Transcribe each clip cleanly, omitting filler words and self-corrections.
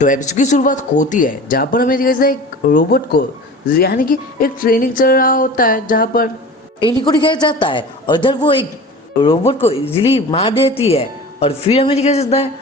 तो एपिसोड की शुरुआत होती है जहाँ पर हमें दिखाया एक रोबोट को, यानी कि एक ट्रेनिंग चल रहा होता है जहाँ पर एली को दिखाया जाता है और इधर वो एक रोबोट को इजीली मार देती है। और फिर हमें दिखाया जाता है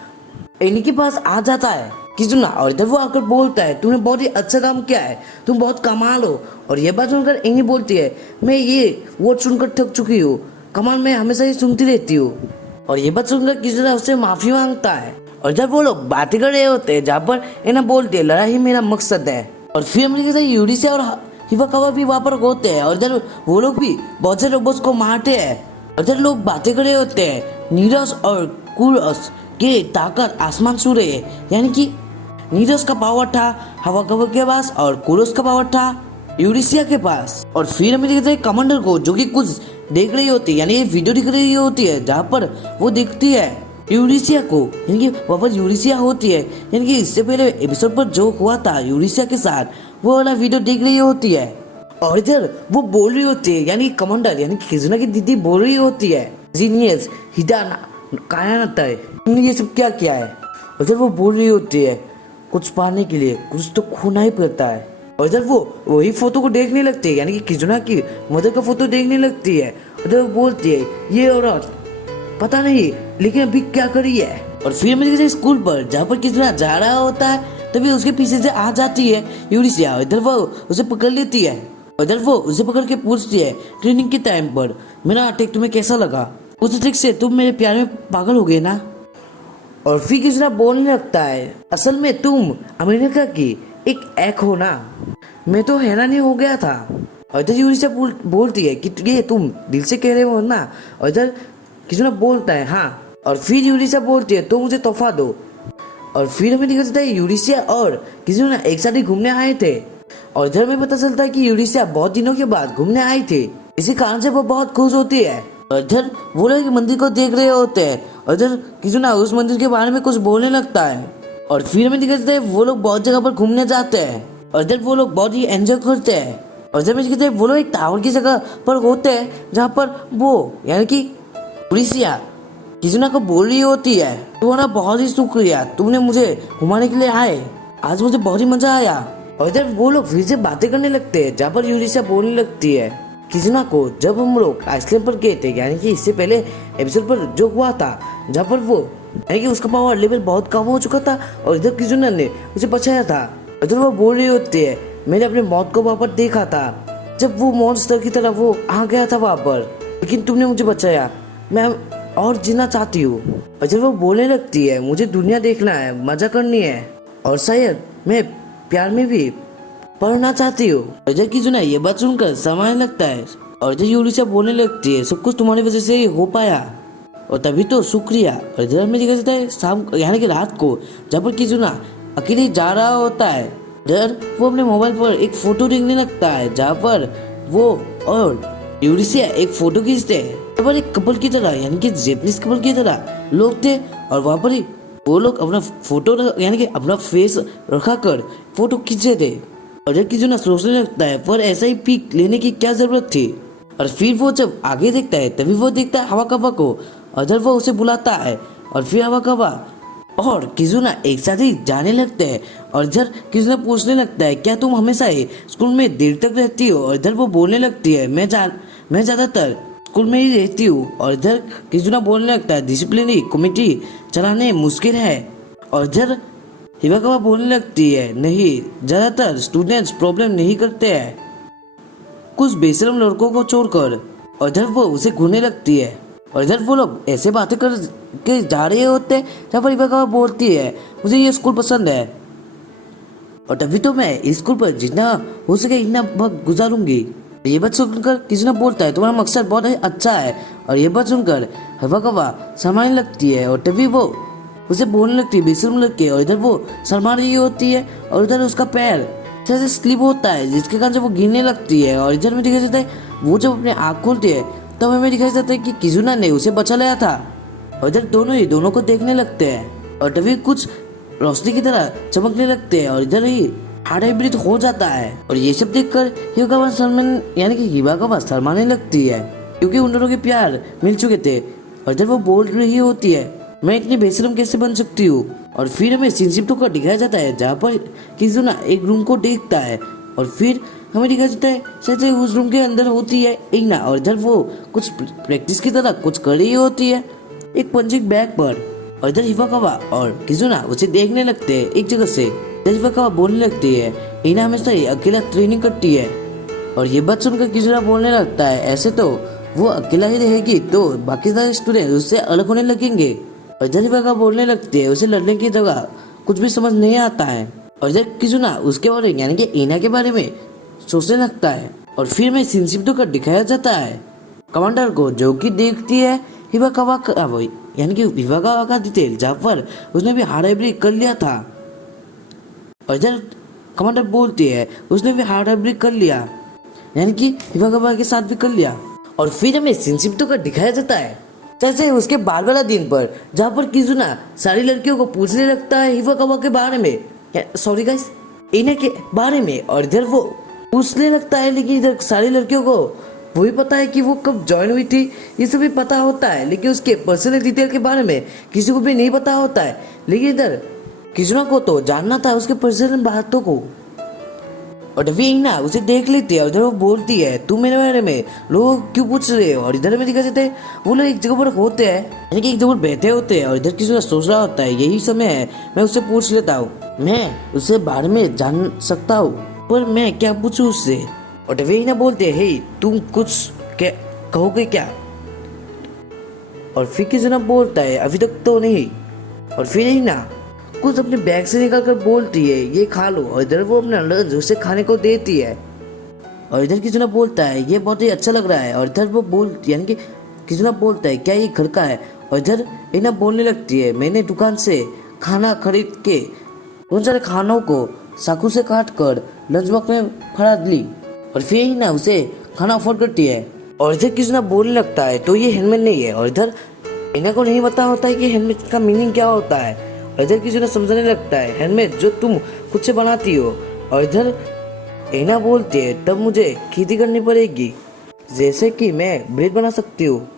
एली के पास आ जाता है किजुना और इधर वो आकर बोलता है तुमने बहुत ही अच्छा काम किया है, तुम बहुत कमाल हो। और ये बात सुनकर एली बोलती है मैं ये वर्ड सुनकर थक चुकी हूँ, कमाल मैं हमेशा ही सुनती रहती हूँ। और ये बात सुनकर किजुना उससे माफी मांगता है और जब वो लोग बातें कर रहे होते हैं जहाँ पर एना बोलती है लड़ाई मेरा मकसद है। और फिर हम देखते हैं यूरिसा और हिवाकावा भी वहाँ पर होते हैं और इधर वो लोग भी बहुत से रोबोट्स को मारते हैं। और इधर लोग बातें कर रहे होते हैं नीरस और कुरस के ताकत आसमान छू रहे हैं, यानी कि नीरस का पावर था हिवाकावा के पास और कुरस का पावर था यूरिसिया के पास। और फिर हमें देखते हैं कमांडर को जो कि कुछ देख रही होती है, यानी ये वीडियो दिख रही होती है जहाँ पर वो दिखती है यूरिसिया को, यानी कि वहाँ पर यूरिसिया होती है, यानी कि इससे पहले एपिसोड पर जो हुआ था यूरिसिया के साथ वो वाला वीडियो देख रही होती है। और इधर वो बोल रही होती है, यानी कमांडर यानी कि किजुना की दीदी बोल रही होती है जीनियस हिडाना कायनाता है, तुमने ये सब क्या किया है। और इधर वो बोल रही होती है कुछ पाने के लिए कुछ तो खोना ही पड़ता है। और इधर वो वही फोटो को देखने लगती है, यानी कि किजुना की मदर का फोटो देखने लगती है। उधर वो बोलती है ये औरत पता नहीं लेकिन अभी क्या करी है। और फिर मैं देखते स्कूल पर जहाँ पर किजुना जा रहा होता है तभी उसके पीछे से आ जाती है यूरिसिया। इधर वो उसे पकड़ लेती है और इधर वो उसे पकड़ के पूछती है ट्रेनिंग के टाइम पर मेरा अटैक तुम्हें कैसा लगा, उस अटैक से तुम मेरे प्यार में पागल हो गए ना। और फिर किजुना बोलने लगता है असल में तुम अमेरिका की एक एक् हो ना, मैं तो हैरान ही हो गया था। और इधर यूरिसिया बोलती है कि ये तुम दिल से कह रहे हो ना। और इधर किजुना बोलता है हाँ। और फिर यूरिसिया बोलती है तो मुझे तोहफा दो। और फिर हमें दिखा जाता है यूरिसिया और किजुना एक साथ ही घूमने आए थे। और इधर में पता चलता है कि यूरिसिया बहुत दिनों के बाद घूमने आई थी, इसी कारण से वो बहुत खुश होती है। और इधर वो लोग मंदिर को देख रहे होते हैं और इधर किजुना उस मंदिर के बारे में कुछ बोलने लगता है। और फिर हमें दिखा जाता है वो लोग बहुत जगह पर घूमने जाते हैं और इधर वो लोग बहुत ही एंजॉय करते हैं। और इधर में दिखता है वो लोग एक टावर की जगह पर होते हैं जहाँ पर वो यानी कि यूरिसिया किजुना को बोल रही होती है तुम्हारा बहुत ही शुक्रिया, तुमने मुझे घुमाने के लिए आए, आज मुझे बहुत ही मजा आया। और इधर वो लोग फिर से बातें करने लगते हैं जहाँ पर यूरिसिया बोलने लगती है किजुना को जब हम लोग आइसलैंड पर गए थे, यानी कि इससे पहले एपिसोड पर जो हुआ था जहाँ पर वो यानी कि उसका पावर लेवल बहुत कम हो चुका था और इधर किजुना ने उसे बचाया था। इधर वो बोल रही होती है मैंने अपने मौत को वहाँ पर देखा था जब वो मॉन्स्टर की तरह वो आ गया था वहाँ पर, लेकिन तुमने मुझे बचाया, मैं और जीना चाहती हूँ। और जब वो बोलने लगती है मुझे दुनिया देखना है, मजा करनी है और शायद मैं प्यार में भी पढ़ना चाहती हूँ। और जब किजुना ये बात सुनकर समाने लगता है और जब यूरिसिया बोलने लगती है सब कुछ तुम्हारी वजह से ही हो पाया और तभी तो शुक्रिया। और इधर में दिखा जाता है शाम यानी कि रात को जब पर किजुना अकेले जा रहा होता है, इधर वो अपने मोबाइल पर एक फोटो देखने लगता है जहाँ पर वो और यूरिसिया एक फोटो खींचते हैं। वहाँ पर एक कपल की तरह यानी कि जैपनीज कपल की तरह लोग थे और वहाँ पर ही वो लोग अपना फोटो यानी कि अपना फेस रखा कर फोटो खींचे थे। और जब किजुना सोचने लगता है पर ऐसा ही पिक लेने की क्या जरूरत थी। और फिर वो जब आगे देखता है तभी वो देखता है हिवाकावा को और इधर वो उसे बुलाता है और फिर हिवाकावा और किजुना एक साथ ही जाने लगते हैं। और इधर किजुना पूछने लगता है क्या तुम हमेशा ही स्कूल में देर तक रहती हो। और इधर वो बोलने लगती है मैं ज्यादातर स्कूल में ही रहती हूँ। और इधर किजुना बोलने लगता है डिसिप्लिनरी कमेटी चलाने मुश्किल है। और इधर हिवाकावा बोलने लगती है नहीं, ज्यादातर स्टूडेंट्स प्रॉब्लम नहीं करते हैं कुछ बेशरम लड़कों को छोड़कर। और इधर वो उसे घूरने लगती है और इधर वो लोग ऐसे बातें कर के जा रहे होते हैं जहाँ पर हिवाकावा बोलती है मुझे ये स्कूल पसंद है और तभी तो मैं इस स्कूल पर जितना हो सके इतना वक्त गुजारूंगी। ये बात सुनकर किजुना बोलता है तुम्हारा मकसद बहुत ही अच्छा है। और ये बात सुनकर हिवाकावा शर्माने लगती है और तभी वो उसे बोलने लगती है बेशरम लड़के। और इधर वो शर्मा रही होती है और इधर उसका पैर जैसे स्लिप होता है जिसके कारण से वो गिरने लगती है। और इधर में दिखाई जाता है वो जब अपने आँख खोलती है तब हमें दिखाई जाता है कि किजुना ने उसे बचा लिया था। और इधर दोनों को देखने लगते हैं और तभी कुछ रोशनी की तरह चमकने लगते हैं और इधर ही हार्ट हाइब्रिड हो जाता है। और ये सब देखकर हिवाकावा शर्माने लगती है क्योंकि उन दोनों के प्यार मिल चुके थे। और इधर वो बोल रही होती है मैं इतनी बेशरम कैसे बन सकती हूँ। और फिर हमें सीनशिप का दिखाया जाता है जहाँ पर किजुना एक रूम को देखता है और फिर हमें दिखाया जाता है शायद से उस रूम के अंदर होती है इना और इधर वो कुछ प्रैक्टिस की तरह कुछ कर रही होती है एक पंचिंग बैग पर। और इधर हिफाकावा और किजुना उसे देखने लगते हैं एक जगह से। इधर हिफाकावा बोलने लगती है इना हमेशा ही अकेला ट्रेनिंग करती है। और ये बात सुनकर किजुना बोलने लगता है ऐसे तो वो अकेला ही रहेगी तो बाकी सारे स्टूडेंट उससे अलग होने लगेंगे। और इधर हिफाकावा बोलने लगती है उसे लड़ने की जगह कुछ भी समझ नहीं आता है। और इधर किजुना उसके बारे में यानी कि इना के बारे में सोचने लगता है। और फिर में सिंसिप्टो का दिखाया जाता है कमांडर को जो कि देखती है हिफाकावा का यानी कि हिफाकावा का डिटेल जहाँ पर उसने भी हार्ड हाइब्रिड कर लिया था। और इधर कमांडर बोलती है उसने भी हार्ड हाइब्रिड कर लिया यानी कि हिफाकावा के साथ भी कर लिया। और फिर हमें सिंसिप्टो का दिखाया जाता है जैसे उसके बार वाला दिन पर जहाँ पर किजुना सारी लड़कियों को पूछने लगता है हिफाकावा के बारे में सॉरी गाइस इन्हें के बारे में। और इधर वो पूछने लगता है लेकिन इधर सारी लड़कियों को वही पता है कि वो कब ज्वाइन हुई थी ये सब भी पता होता है लेकिन उसके पर्सनल डिटेल के बारे में किसी को भी नहीं पता होता है। लेकिन इधर किजुना को तो जानना था उसके पर्सनल बातों को। और वीना उसे देख लेती है और इधर वो बोलती है तुम मेरे बारे में लोग क्यों पूछ रहे हो। और इधर में दिखा जाते हैं वो लोग एक जगह पर होते हैं यानी कि एक जगह पर बैठे होते हैं और इधर किसी सोच रहा होता है यही समय है मैं उससे पूछ लेता हूँ मैं उससे बारे में जान सकता हूँ पर मैं क्या पूछूं उससे। और वीना बोलते हैं हे तुम कुछ क्या कहोगे क्या। और फिर किजुना बोलता है अभी तक तो नहीं। और फिर ही ना कुछ अपने बैग से निकाल कर बोलती है ये खा लो। और इधर वो अपना लंच उसे खाने को देती है। और इधर किजुना बोलता है ये बहुत ही अच्छा लग रहा है। और इधर वो बोलती यानी कि किजुना बोलता है क्या ये घर का है। और इधर इना बोलने लगती है मैंने दुकान से खाना खरीद के उन सारे खानों को चाकू से काट कर लंच बॉक्स में फड़ा ली। और फिर ही ना उसे खाना अफोर्ड करती है। और इधर किजुना बोलने लगता है तो ये हेलमेट नहीं है। और इधर इना को नहीं पता होता है कि हेलमेट का मीनिंग क्या होता है। और इधर किजुना समझने लगता है हेलमेट जो तुम खुद से बनाती हो। और इधर इना बोलती है तब मुझे खेती करनी पड़ेगी जैसे कि मैं ब्रेड बना सकती हूँ।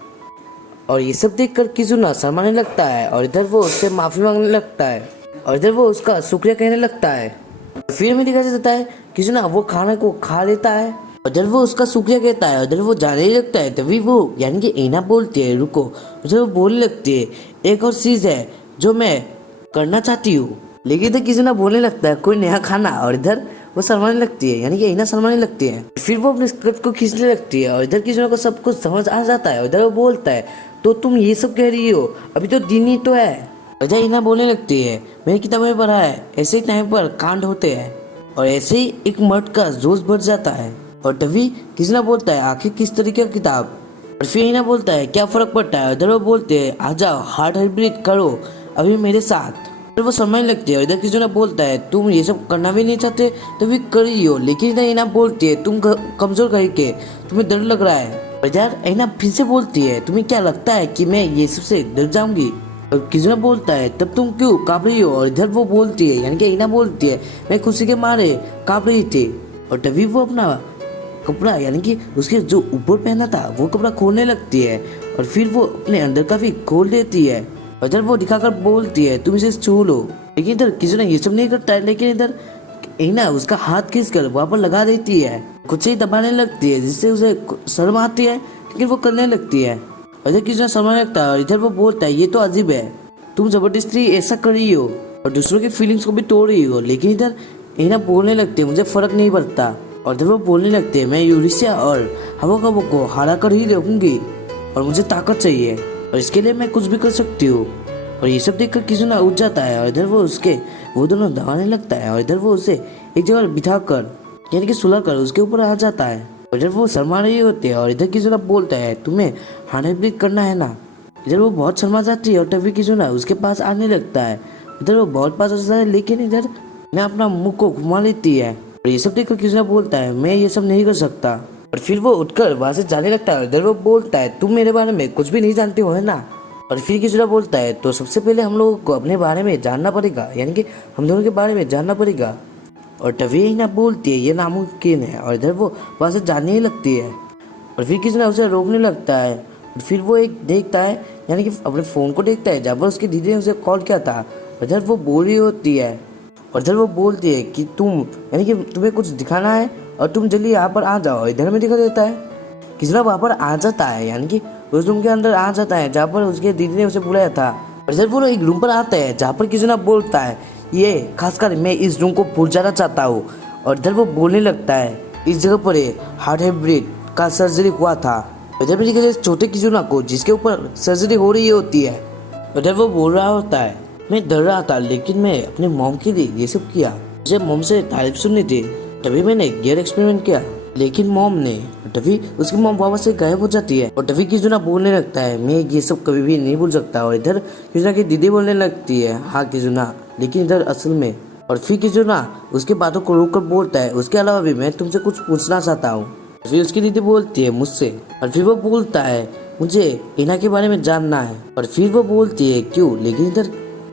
और ये सब देखकर किजुना शर्माने लगता है और इधर वो उससे माफी मांगने लगता है। और इधर वो उसका शुक्रिया कहने लगता है। फिर में दिखाया जाता है किजुना वो खाने को खा लेता है और जब वो उसका शुक्रिया कहता है और जब वो जाने ही लगता है तभी वो यानी कि इना बोलती है रुको। जब वो बोलने लगती है एक और चीज है जो मैं करना चाहती हूँ। लेकिन इधर किजुना बोलने लगता है कोई नया खाना। और इधर वो शर्माने लगती है यानी कि इना शर्माने लगती है। फिर वो अपने स्कर्ट को खींचने लगती है और इधर किजुना को सब कुछ समझ आ जाता है। इधर वो बोलता है तो तुम ये सब कह रही हो अभी तो दिन ही तो है। इधर इना बोलने लगती है मैंने किताब में पढ़ा है ऐसे ही टाइम पर कांड होते हैं और ऐसे ही एक मर्द का जोश बढ़ जाता है। और तभी किजुना बोलता है आखिर किस तरीके की किताब। और फिर इना बोलता है क्या फर्क पड़ता है। इधर वो बोलते हैं आ जाओ हार्ड हाइब्रिड करो अभी मेरे साथ। फिर वो समझने लगती है और इधर किजुना बोलता है तुम ये सब करना भी नहीं चाहते तो भी कर ही हो। लेकिन इधर इना बोलती है तुम कमजोर करके तुम्हें डर लग रहा है। और इधर इना फिर से बोलती है तुम्हें क्या लगता है कि मैं ये सबसे डर जाऊंगी। और किजुना बोलता है तब तुम क्यों कांप रही हो। और इधर वो बोलती है यानी कि इना बोलती है मैं खुशी के मारे कांप रही थी। और तभी वो अपना कपड़ा यानी कि उसके जो ऊपर पहना था वो कपड़ा खोलने लगती है और फिर वो अपने अंदर का भी खोल देती है। और इधर वो दिखाकर बोलती है तुम इसे छू लो। लेकिन इधर किजुना ये सब नहीं करता है। लेकिन इधर इना उसका हाथ खींच कर वहाँ पर लगा देती है कुछ ही दबाने लगती है जिससे उसे शर्म आती है लेकिन वो करने लगती है। इधर किजुना शर्माने लगता है और इधर वो बोलता है ये तो अजीब है तुम जबरदस्ती ऐसा कर रही हो और दूसरों की फीलिंग्स को भी तोड़ रही हो। लेकिन इधर इना बोलने लगती है मुझे फर्क नहीं पड़ता। और इधर वो बोलने लगते हैं मैं यूरिशिया और हवाकाबो को हरा कर ही रहूंगी और मुझे ताकत चाहिए और इसके लिए मैं कुछ भी कर सकती हूँ। और ये सब देखकर किजुना उठ जाता है और इधर वो दोनों दबाने लगता है। और इधर वो उसे एक जगह बिठा कर यानी कि सुला कर उसके ऊपर आ जाता है। और इधर वो शर्मा रही होती है और इधर किजुना बोलता है तुम्हें हार्ड हाइब्रिड करना है ना। इधर वो बहुत शर्मा जाती है और तभी किजुना उसके पास आने लगता है। इधर वो बहुत पास आता है लेकिन इधर मैं अपना मुंह को घुमा लेती है। और ये सब देखकर किजुना बोलता है मैं ये सब नहीं कर सकता। और फिर वो उठकर वहां से जाने लगता है। इधर वो बोलता है तुम मेरे बारे में कुछ भी नहीं जानते हो है ना। और फिर किजुना बोलता है तो सबसे पहले हम लोगों को अपने बारे में जानना पड़ेगा यानी कि हम दोनों के बारे में जानना पड़ेगा। और तभी इना बोलती है ये नामुमकिन है। और इधर वो वहां से जाने ही लगती है। और फिर किजुना उसे रोकने लगता है फिर वो एक देखता है, यानी कि अपने फ़ोन को देखता है जहाँ पर उसकी दीदी ने उसे कॉल किया था। इधर वो बोल रही होती है और इधर वो बोलती है कि तुम, यानी कि तुम्हें कुछ दिखाना है और तुम जल्दी यहाँ पर आ जाओ। इधर में दिखा देता है किसी वहाँ पर आ जाता है, यानी कि उस रूम के अंदर आ जाता है जहाँ पर उसके दीदी ने उसे बुलाया था। और इधर वो लोग एक रूम पर आते हैं जहाँ पर किसी बोलता है, ये खासकर मैं इस रूम को भूल जाना चाहता हूँ। और इधर वो बोलने लगता है, इस जगह पर हार्ट हाइब्रिड का सर्जरी हुआ था। इधर भी दिखा छोटे किजुना को जिसके ऊपर सर्जरी हो रही होती है। उधर वो बोल रहा होता है, मैं डर रहा था लेकिन मैं अपने मॉम के लिए ये सब किया। जब मॉम से तारीफ सुननी थी तभी मैंने गियर एक्सपेरिमेंट किया, लेकिन मॉम ने, तभी उसकी मॉम वापस से गायब हो जाती है। और तभी किजुना बोलने लगता है, मैं ये सब कभी भी नहीं भूल सकता। और इधर किजुना की दीदी बोलने लगती है, हाँ किजुना, लेकिन इधर असल में। और फिर किजुना उसकी बातों को रोक कर बोलता है, उसके अलावा भी मैं तुमसे कुछ पूछना चाहता हूँ। फिर उसकी दीदी बोलती है, मुझसे। और फिर वो बोलता है, मुझे इना के बारे में जानना है। और फिर वो बोलती है, क्यों? लेकिन इधर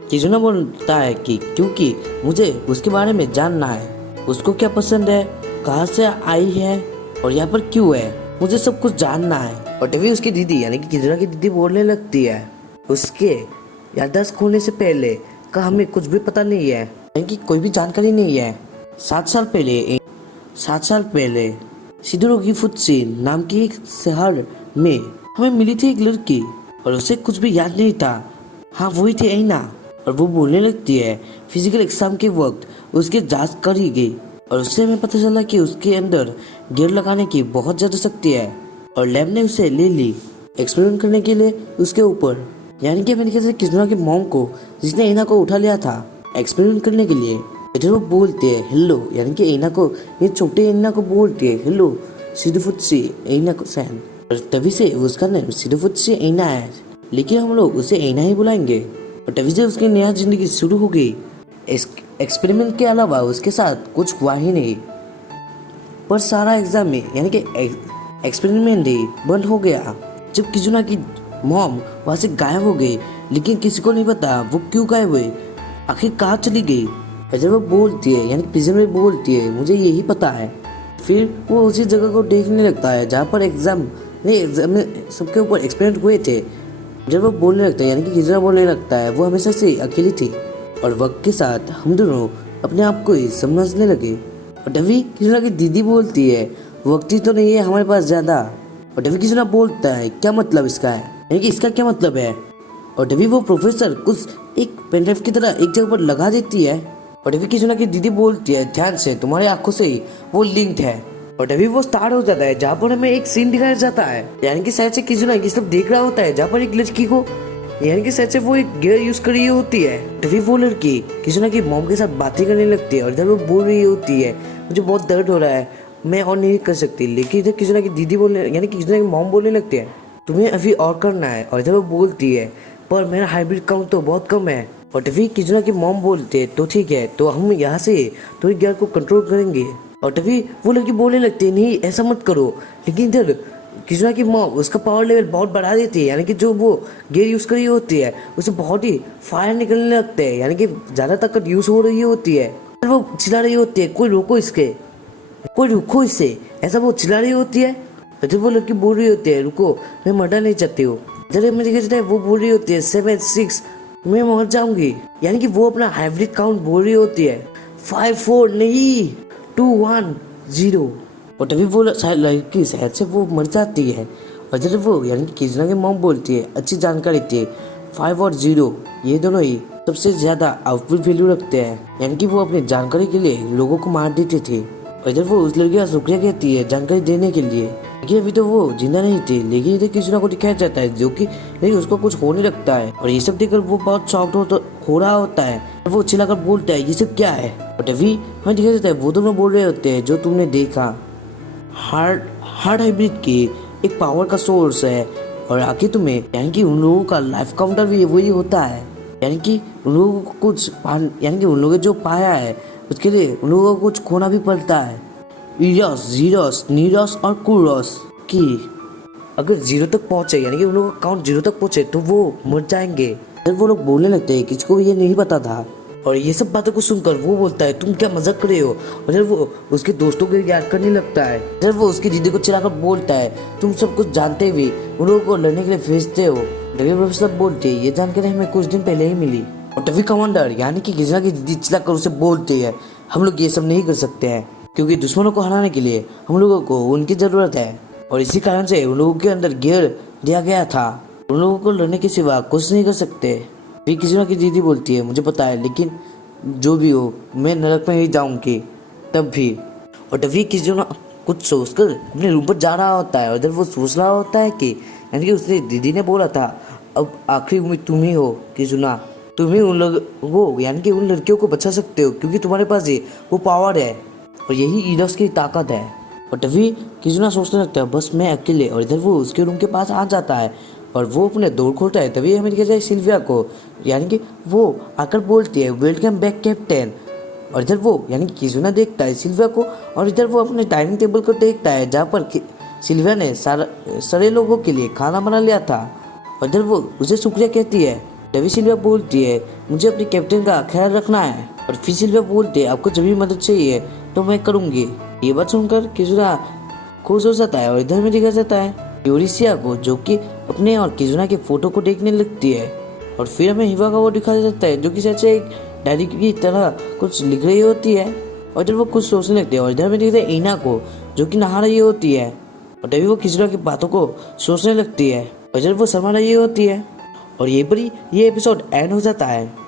किजुना बोलता है कि क्योंकि मुझे उसके बारे में जानना है, उसको क्या पसंद है, कहाँ से आई है और यहाँ पर क्यों है, मुझे सब कुछ जानना है। और तभी उसकी दीदी, यानी कि किजुना की दीदी बोलने लगती है, उसके याददाश्त खोने से पहले का हमें कुछ भी पता नहीं है, यानी कि कोई भी जानकारी नहीं है। 7 साल पहले शिदोरोगी फुत्सी नाम की एक शहर में हमें मिली थी एक लड़की और उसे कुछ भी याद नहीं था। हाँ, वही थी ऐना। और वो बोलने लगती है, फिजिकल एग्जाम के वक्त उसकी जांच करी गई और उससे हमें पता चला कि उसके अंदर गियर लगाने की बहुत ज़्यादा शक्ति है और लैब ने उसे ले ली एक्सपेरिमेंट करने के लिए उसके ऊपर। यानी कि अमेरिका से किजुना की मॉम को, जिसने ऐना को उठा लिया था एक्सपेरिमेंट करने के लिए। इधर वो बोलते हैं हेलो, यानी कि ऐना को, ये छोटे ऐना को बोलती है, हेलो शिदोफुत्सी ऐना को सैन। और तभी से उसका नाम शिदोफुत्सी ऐना है, लेकिन हम लोग उसे ऐना ही बुलाएंगे। और तभी से उसकी नया जिंदगी शुरू हो गई। एक्सपेरिमेंट के अलावा उसके साथ कुछ हुआ ही नहीं, पर सारा एग्जाम में, यानी कि एक्सपेरिमेंट ही बंद हो गया जब किजुना की मॉम वहाँ से गायब हो गई। लेकिन किसी को नहीं पता वो क्यों गायब हुई, आखिर कहाँ चली गई। ऐसे वो बोलती है, यानी प्रिजन में बोलती है, मुझे यही पता है। फिर वो उसी जगह को देखने लगता है जहाँ पर एग्जाम में सबके ऊपर एक्सपेरिमेंट हुए थे। जब वो बोलने लगता है, यानी कि किजुना बोलने लगता है, वो हमेशा से अकेली थी और वक्त के साथ हम दोनों अपने आप को ही समझने लगे। और तभी किजुना की दीदी बोलती है, वक्त ही तो नहीं है हमारे पास ज़्यादा। और तभी किजुना बोलता है, क्या मतलब इसका है, यानी कि इसका क्या मतलब है। और तभी वो प्रोफेसर कुछ एक पेनड्राइव की तरह एक जगह पर लगा देती है। और तभी किजुना की दीदी बोलती है, ध्यान से, तुम्हारी आंखों से ही वो लिंक्ड है। और तभी वो स्टार्ट हो जाता है जहाँ पर हमें एक सीन दिखाया जाता है, यानी कि शायद से किजुना ये सब देख रहा होता है जहाँ पर एक लड़की को, यानी कि शायद से वो एक गियर यूज कर रही होती है। तभी वो लड़की किजुना की मॉम के साथ बातें करने लगती है और इधर वो बोल रही होती है, मुझे बहुत दर्द हो रहा है, मैं और नहीं कर सकती। लेकिन इधर किजुना की दीदी बोलने, यानी कि किजुना की मॉम बोलने लगती है, तुम्हें अभी और करना है। और इधर वो बोलती है, पर मेरा हाइब्रिड काउंट तो बहुत कम है। और तभी किजुना की मॉम बोलते हैं, तो ठीक है, तो हम यहाँ से थोड़ी गियर को कंट्रोल करेंगे। और तभी वो लड़की बोलने लगती है, नहीं ऐसा मत करो। लेकिन इधर किजुना की मॉम उसका पावर लेवल बहुत बढ़ा देती है, यानी कि जो वो गियर यूज़ कर रही होती है उसे बहुत ही फायर निकलने लगते हैं, यानी कि ज़्यादा ताकत यूज़ हो रही होती है। वो चिल्ला रही होती है, कोई रोको इसके, कोई रुको इसे, ऐसा वो चिल्ला रही होती है। तो वो लड़की बोल रही होती है, रुको, मैं मरना नहीं चाहती हूँ। जब मुझे कहते हैं, वो बोल रही होती है 7 6, मैं मर जाऊंगी। यानी कि वो अपना हाइब्रिड काउंट बोल रही होती है, 5 4 नहीं 2 1 0। और तभी वो लड़की शायद से वो मर जाती है। और जब वो, यानी कि किजुना की मॉम बोलती है, अच्छी जानकारी थी, 5 और 0 ये दोनों ही सबसे ज़्यादा आउटपुट वैल्यू रखते हैं, यानी कि वो अपनी जानकारी के लिए लोगों को मार देते थे। और इधर वो उस लड़की का शुक्रिया कहती है जानकारी देने के लिए, कि अभी तो वो जिंदा नहीं थी। लेकिन इधर किजुना को दिखाया जाता है जो कि उसको कुछ होने लगता है और ये सब देखकर वो बहुत शॉक्ड हो रहा होता है। वो चिल्लाकर बोलता है, ये सब क्या है। और तभी हमें दिखाया जाता है वो दोनों बोल रहे होते हैं, जो तुमने देखा हार्ट हाइब्रिड की एक पावर का सोर्स है। और आगे तुम्हें, यानी कि उन लोगों का लाइफ काउंटर भी वही होता है, यानी कि उन लोगों को कुछ, यानी कि उन लोगों जो पाया है उसके लिए उन लोगों को कुछ खोना भी पड़ता है। इरस, जीरस, नीरस और कुरस की अगर 0 तक पहुंचे, यानी कि उन लोगों का काउंट 0 तक पहुंचे तो वो मर जाएंगे। फिर वो लोग बोलने लगते हैं, किसको ये नहीं पता था और ये सब बातों को सुनकर वो बोलता है तुम क्या मजाक कर रहे हो। और जब वो उसके दोस्तों को याद करने लगता है, जब वो उसकी दीदी को चिढ़ाकर बोलता है तुम सब कुछ जानते हुए उन लोगों को लड़ने के लिए भेजते हो। तभी प्रोफेसर बोलते हैं ये जानकारी हमें कुछ दिन पहले ही मिली। और तभी कमांडर यानी कि किजना की दीदी चिल्लाकर उसे बोलते हैं हम लोग ये सब नहीं कर सकते हैं क्योंकि दुश्मनों को हराने के लिए हम लोगों को उनकी जरूरत है और इसी कारण से उन लोगों के अंदर गियर दिया गया था। उन लोगों को लड़ने के सिवा कुछ नहीं कर सकते। फिर किजना की दीदी बोलती है मुझे पता है लेकिन जो भी हो मैं नरक में ही जाऊंगी तब भी। और तभी किजना कुछ सोचकर अपने रूम पर जा रहा होता है और जब वो सोच रहा होता है कि यानी कि उसने दीदी ने बोला था अब आखिरी उम्मीद तुम ही हो किजना, तुम ही उन लोगों यानी कि उन लड़कियों को बचा सकते हो क्योंकि तुम्हारे पास ये वो पावर है और यही ईरस की ताकत है। और तभी किजना सोचने लगता है बस मैं अकेले। और इधर वो उसके रूम के पास आ जाता है और वो अपने दौड़ खोलता है। तभी हमें दिखा जाए सिल्विया को यानी कि वो आकर बोलती है वेलकम बैक कैप्टन। और इधर वो यानी कि किजना देखता है सिल्विया को और इधर वो अपने डाइनिंग टेबल को देखता है जहाँ पर सिल्विया ने सारे लोगों के लिए खाना बना लिया था। और इधर वो उसे शुक्रिया कहती है। तभी सिल्विया बोलती है मुझे अपने कैप्टन का ख्याल रखना है। और फिर सिल्विया बोलती है आपको जब भी मदद चाहिए तो मैं करूँगी। ये बात सुनकर किजना खुश हो जाता है और इधर में देखा जाता है यूरिसिया को जो कि अपने और किजना के फोटो को देखने लगती है। और फिर हमें हिवा का वो दिखाया जाता है जो कि सच एक डायरी की तरह कुछ लिख रही होती है। और जब वो कुछ सोचने लगती है और इधर में देखते हैं ईना को जो कि नहा रही होती है। और तभी वो किजना की बातों को सोचने लगती है और जब वो शर्मा रही होती है। और यहीं पर ही ये एपिसोड एंड हो जाता है।